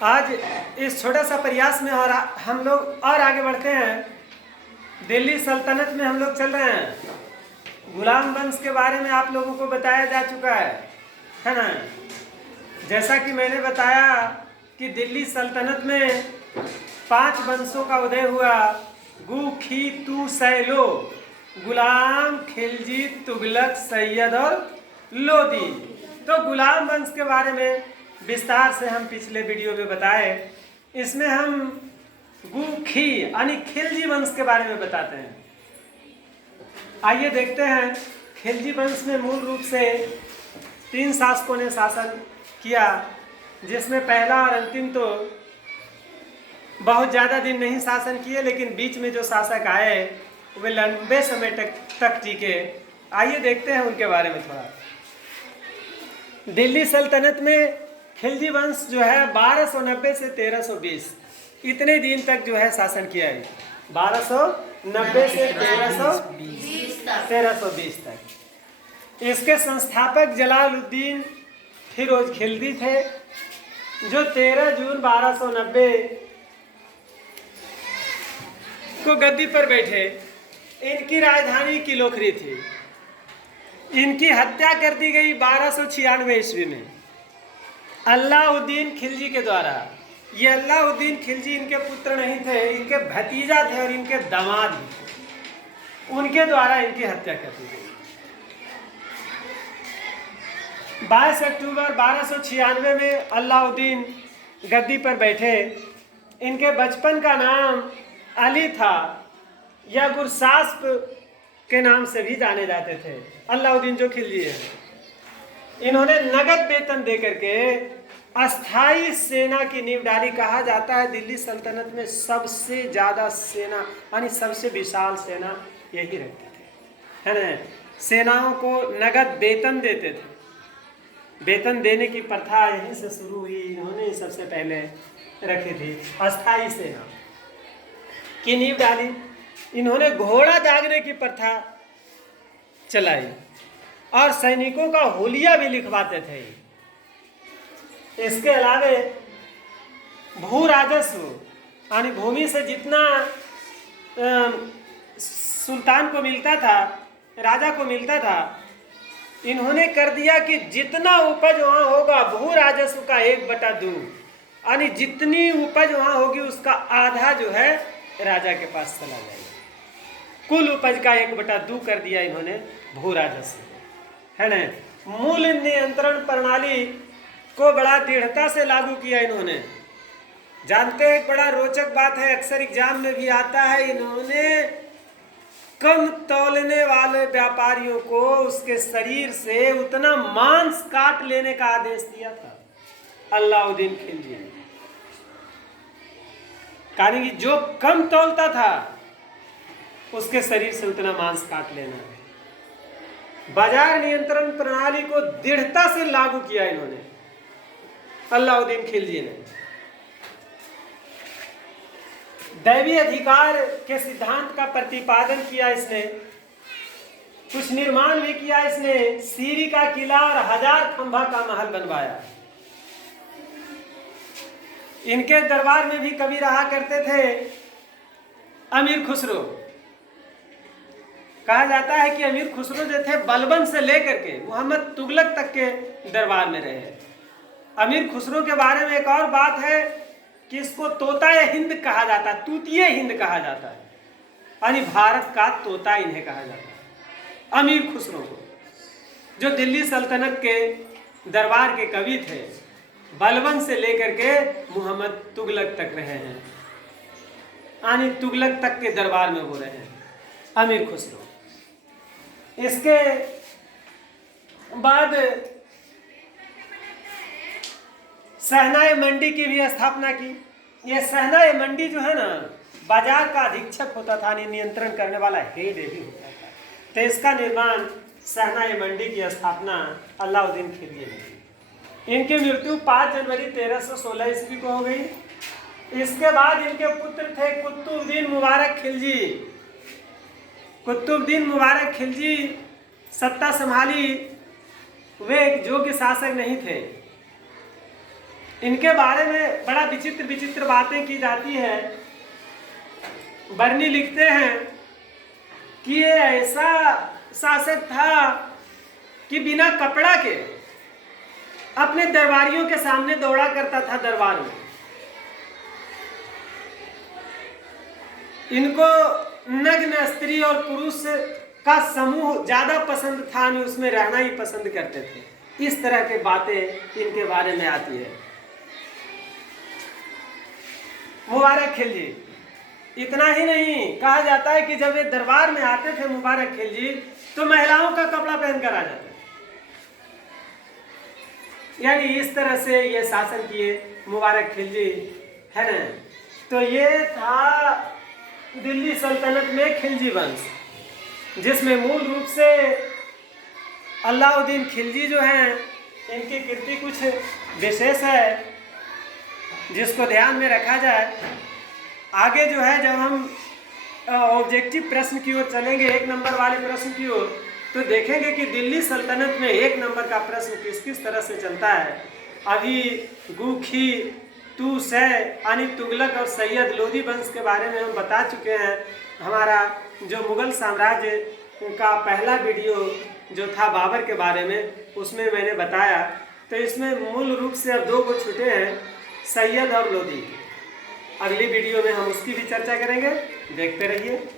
आज इस छोटा सा प्रयास में और हम लोग और आगे बढ़ते हैं। दिल्ली सल्तनत में हम लोग चल रहे हैं। गुलाम वंश के बारे में आप लोगों को बताया जा चुका है ना। जैसा कि मैंने बताया कि दिल्ली सल्तनत में 5 वंशों का उदय हुआ। गु, खी, तू, सैलो, गुलाम, खिलजी, तुगलक, सैयद और लोदी। तो गुलाम वंश के बारे में विस्तार से हम पिछले वीडियो में बताए। इसमें हम गु, खी यानी खिलजी वंश के बारे में बताते हैं। आइए देखते हैं। खिलजी वंश में मूल रूप से 3 शासकों ने शासन किया, जिसमें पहला और अंतिम तो बहुत ज़्यादा दिन नहीं शासन किए, लेकिन बीच में जो शासक आए वे लंबे समय तक टिके। आइए देखते हैं उनके बारे में थोड़ा। दिल्ली सल्तनत में खिलजी वंश जो है 1290 से 1320 इतने दिन तक जो है शासन किया है। 1290 से 1320 तक। इसके संस्थापक जलालुद्दीन फिरोज खिलजी थे, जो 13 जून 1290 को गद्दी पर बैठे। इनकी राजधानी किलोखरी थी। इनकी हत्या कर दी गई 1296 ईस्वी में अल्लाउद्दीन खिलजी के द्वारा। ये अल्लाउद्दीन खिलजी इनके पुत्र नहीं थे, इनके भतीजा थे और इनके दामाद भी थे। उनके द्वारा इनकी हत्या कर दी गई। 22 अक्टूबर 1296 में अल्लाउद्दीन गद्दी पर बैठे। इनके बचपन का नाम अली था या गुरसास्प के नाम से भी जाने जाते थे। अल्लाउद्दीन जो खिलजी है, इन्होंने नगद वेतन देकर के अस्थाई सेना की नींव डाली। कहा जाता है दिल्ली सल्तनत में सबसे ज़्यादा सेना यानी सबसे विशाल सेना यही रखते थे, है ना। सेनाओं को नगद वेतन देते थे। वेतन देने की प्रथा यहीं से शुरू हुई। इन्होंने सबसे पहले रखी थी अस्थाई सेना की नींव डाली। इन्होंने घोड़ा दागने की प्रथा चलाई और सैनिकों का हुलिया भी लिखवाते थे। इसके अलावे भू राजस्व यानी भूमि से जितना सुल्तान को मिलता था, राजा को मिलता था, इन्होंने कर दिया कि जितना उपज वहाँ होगा भू राजस्व का 1/2 यानी जितनी उपज वहाँ होगी उसका आधा जो है राजा के पास चला जाएगा। कुल उपज का 1/2 कर दिया इन्होंने भू राजस्व, है ना। मूल नियंत्रण प्रणाली को बड़ा दृढ़ता से लागू किया इन्होंने। जानते हैं, एक बड़ा रोचक बात है, अक्सर एग्जाम में भी आता है। इन्होंने कम तौलने वाले व्यापारियों को उसके शरीर से उतना मांस काट लेने का आदेश दिया था अल्लाउद्दीन खिलजी ने। कारण कि जो कम तौलता था उसके शरीर से उतना मांस काट लेना है। बाजार नियंत्रण प्रणाली को दृढ़ता से लागू किया इन्होंने अल्लाउद्दीन खिलजी ने। दैवीय अधिकार के सिद्धांत का प्रतिपादन किया इसने। कुछ निर्माण भी किया इसने। सीरी का किला और 1000 खंभा का महल बनवाया। इनके दरबार में भी कभी रहा करते थे अमीर खुसरो। कहा जाता है कि अमीर खुसरो जो थे बलबन से लेकर के मोहम्मद तुगलक तक के दरबार में रहे। अमीर खुसरो के बारे में एक और बात है कि इसको तोता हिंद कहा जाता है, तूतिए हिंद कहा जाता है, यानी भारत का तोता इन्हें कहा जाता है। अमीर खुसरो को, जो दिल्ली सल्तनत के दरबार के कवि थे, बलबन से लेकर के मोहम्मद तुगलक तक रहे हैं, यानी तुगलक तक के दरबार में वो रहे हैं अमीर खुसरो। इसके बाद सहनाए मंडी की भी स्थापना की। यह सहनाए मंडी जो है ना, बाजार का अधीक्षक होता था, नियंत्रण करने वाला हेड ही होता था। तो इसका निर्माण सहनाए मंडी की स्थापना अल्लाउद्दीन खिलजी ने की। इनकी मृत्यु 5 जनवरी 1316 ईस्वी को हो गई। इसके बाद इनके पुत्र थे कुतुबुद्दीन मुबारक खिलजी। कुतुबुद्दीन मुबारक खिलजी सत्ता संभाली। वे एक योग्य शासक नहीं थे। इनके बारे में बड़ा विचित्र विचित्र बातें की जाती है। बर्नी लिखते हैं कि ये ऐसा शासक था कि बिना कपड़ा के अपने दरबारियों के सामने दौड़ा करता था दरबार में। इनको नग्न स्त्री और पुरुष का समूह ज्यादा पसंद था, नहीं उसमें रहना ही पसंद करते थे। इस तरह के बातें इनके बारे में आती है। मुबारक खिलजी, इतना ही नहीं, कहा जाता है कि जब ये दरबार में आते थे मुबारक खिलजी तो महिलाओं का कपड़ा पहनकर आ जाते थे। यानी इस तरह से ये शासन किए मुबारक खिलजी, है ना। तो ये था दिल्ली सल्तनत में खिलजी वंश, जिसमें मूल रूप से अलाउद्दीन खिलजी जो हैं इनकी कीर्ति कुछ विशेष है, जिसको ध्यान में रखा जाए। आगे जो है जब हम ऑब्जेक्टिव प्रश्न की ओर चलेंगे, 1 नंबर वाले प्रश्न की ओर, तो देखेंगे कि दिल्ली सल्तनत में 1 नंबर का प्रश्न किस किस तरह से चलता है। अभी गुखी, तूसै यानी तुगलक और सैयद लोधी वंश के बारे में हम बता चुके हैं। हमारा जो मुगल साम्राज्य का पहला वीडियो जो था बाबर के बारे में, उसमें मैंने बताया। तो इसमें मूल रूप से अब 2 को छूटे हैं, सैयद और लोधी। अगली वीडियो में हम उसकी भी चर्चा करेंगे, देखते रहिए।